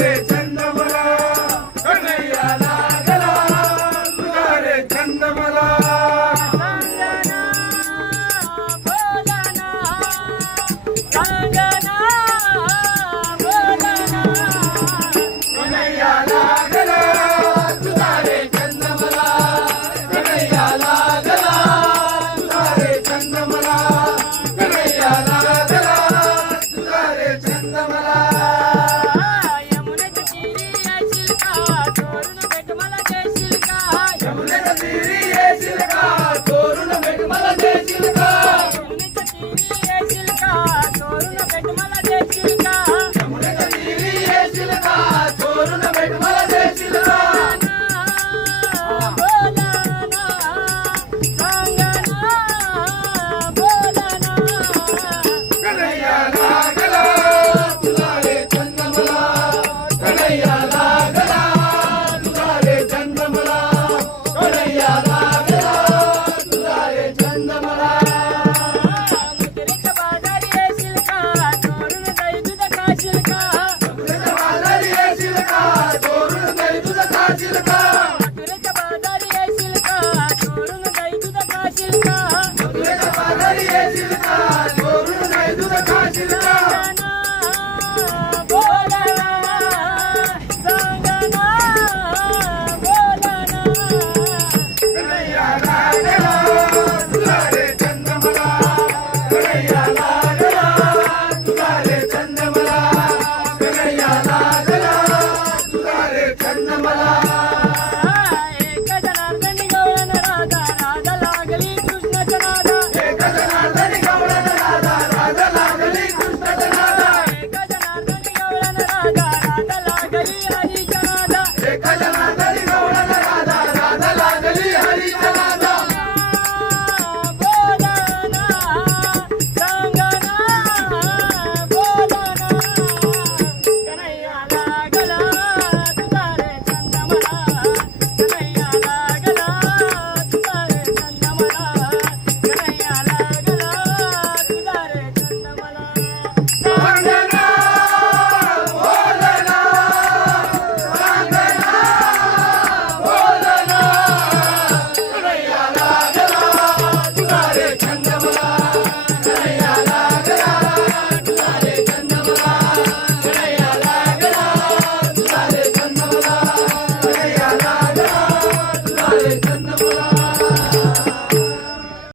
रे छंद मला कन्हैया लागला तुझा रे छंद मला कन्हैया लागला तुझा रे छंद मला कन्हैया लागला तुझा रे छंद मला कन्हैया लागला तुझा रे छंद मला यमुनेच्या तीरी येशील का चोरून भेट मला देशील का यमुनेच्या तीरी येशील का चोरून भेट मला देशील का कन्हैया लागला तुझा रे छंद मला कन्हैया लागला तुझा रे छंद मला कन्हैया लागला तुझा रे छंद मला यमुनेच्या बाजारी येशील का चोरून दही दूध खाशील का